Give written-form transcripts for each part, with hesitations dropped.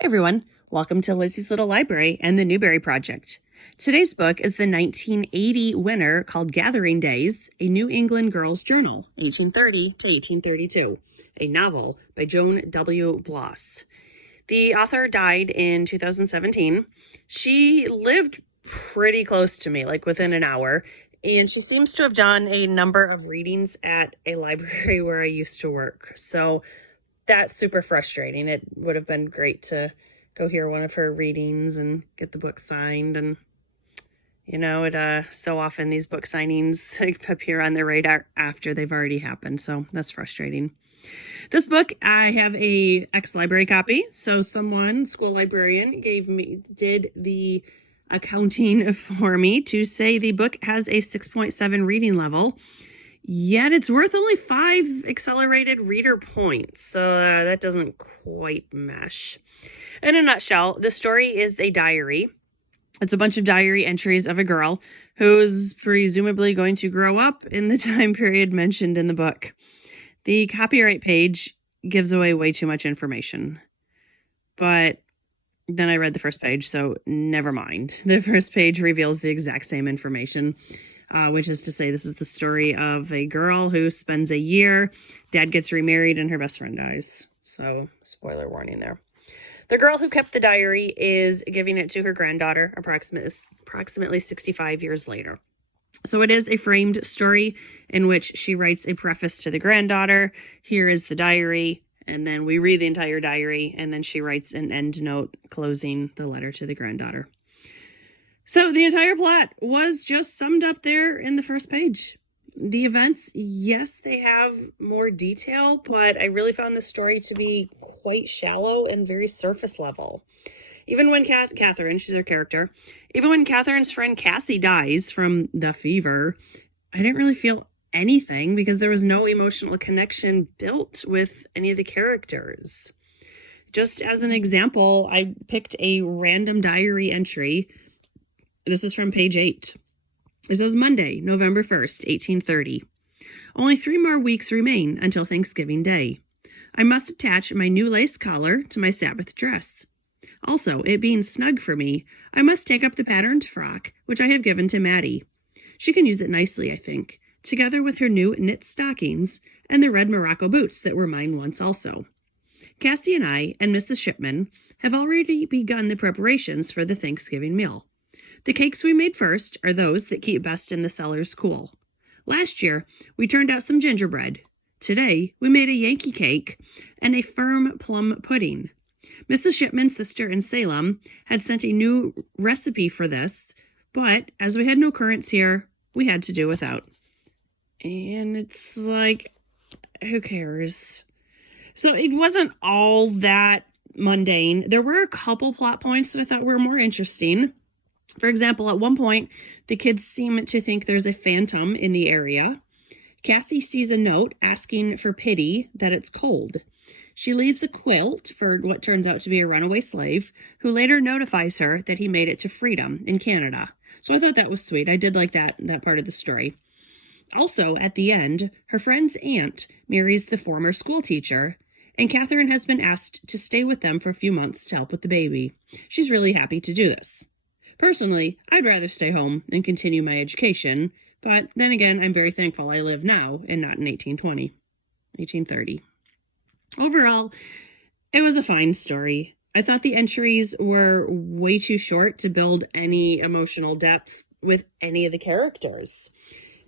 Hey everyone, welcome to Lizzie's Little Library and the Newbery Project. Today's book is the 1980 winner called Gathering Days, A New England Girl's Journal, 1830 to 1832, a novel by Joan W. Bloss. The author died in 2017. She lived pretty close to me, like within an hour, and she seems to have done a number of readings at a library where I used to work. So that's super frustrating. It would have been great to go hear one of her readings and get the book signed. And, so often these book signings appear on the radar after they've already happened. So that's frustrating. This book, I have a ex-library copy. So someone, school librarian, did the accounting for me to say the book has a 6.7 reading level. Yet it's worth only 5 accelerated reader points, so that doesn't quite mesh. In a nutshell, the story is a diary. It's a bunch of diary entries of a girl who's presumably going to grow up in the time period mentioned in the book. The copyright page gives away way too much information. But then I read the first page, so never mind. The first page reveals the exact same information. Which is to say, this is the story of a girl who spends a year, dad gets remarried, and her best friend dies. So, spoiler warning there. The girl who kept the diary is giving it to her granddaughter approximately 65 years later. So it is a framed story in which she writes a preface to the granddaughter. Here is the diary, and then we read the entire diary, and then she writes an end note closing the letter to the granddaughter. So the entire plot was just summed up there in the first page. The events, yes, they have more detail, but I really found the story to be quite shallow and very surface level. Even when Catherine, she's her character, even when Catherine's friend Cassie dies from the fever, I didn't really feel anything because there was no emotional connection built with any of the characters. Just as an example, I picked a random diary entry. This is from page 8. It says Monday, November 1st, 1830. Only 3 more weeks remain until Thanksgiving Day. I must attach my new lace collar to my Sabbath dress. Also, it being snug for me, I must take up the patterned frock, which I have given to Maddie. She can use it nicely, I think, together with her new knit stockings and the red Morocco boots that were mine once also. Cassie and I and Mrs. Shipman have already begun the preparations for the Thanksgiving meal. The cakes we made first are those that keep best in the cellars cool. Last year, we turned out some gingerbread. Today, we made a Yankee cake and a firm plum pudding. Mrs. Shipman's sister in Salem had sent a new recipe for this, but as we had no currants here, we had to do without. And it's like, who cares? So it wasn't all that mundane. There were a couple plot points that I thought were more interesting. For example, at one point, the kids seem to think there's a phantom in the area. Cassie sees a note asking for pity that it's cold. She leaves a quilt for what turns out to be a runaway slave, who later notifies her that he made it to freedom in Canada. So I thought that was sweet. I did like that part of the story. Also, at the end, her friend's aunt marries the former school teacher, and Catherine has been asked to stay with them for a few months to help with the baby. She's really happy to do this. Personally, I'd rather stay home and continue my education, but then again, I'm very thankful I live now and not in 1830. Overall, it was a fine story. I thought the entries were way too short to build any emotional depth with any of the characters.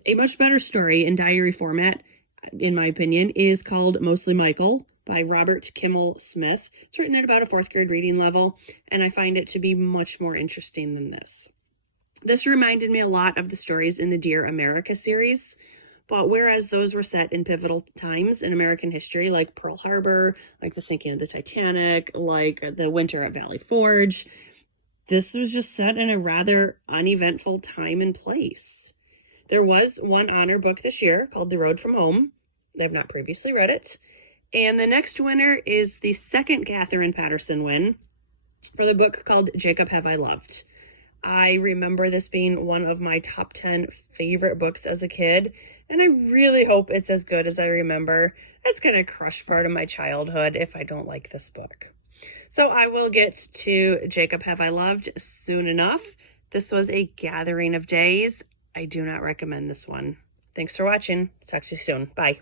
A much better story in diary format, in my opinion, is called Mostly Michael by Robert Kimmel Smith. It's written at about a 4th grade reading level, and I find it to be much more interesting than this. This reminded me a lot of the stories in the Dear America series, but whereas those were set in pivotal times in American history, like Pearl Harbor, like the sinking of the Titanic, like the winter at Valley Forge, this was just set in a rather uneventful time and place. There was one honor book this year called The Road from Home. I've not previously read it. And the next winner is the second Catherine Patterson win for the book called Jacob Have I Loved. I remember this being one of my top 10 favorite books as a kid, and I really hope it's as good as I remember. That's going to crush part of my childhood if I don't like this book. So I will get to Jacob Have I Loved soon enough. This was a gathering of days. I do not recommend this one. Thanks for watching. Talk to you soon. Bye.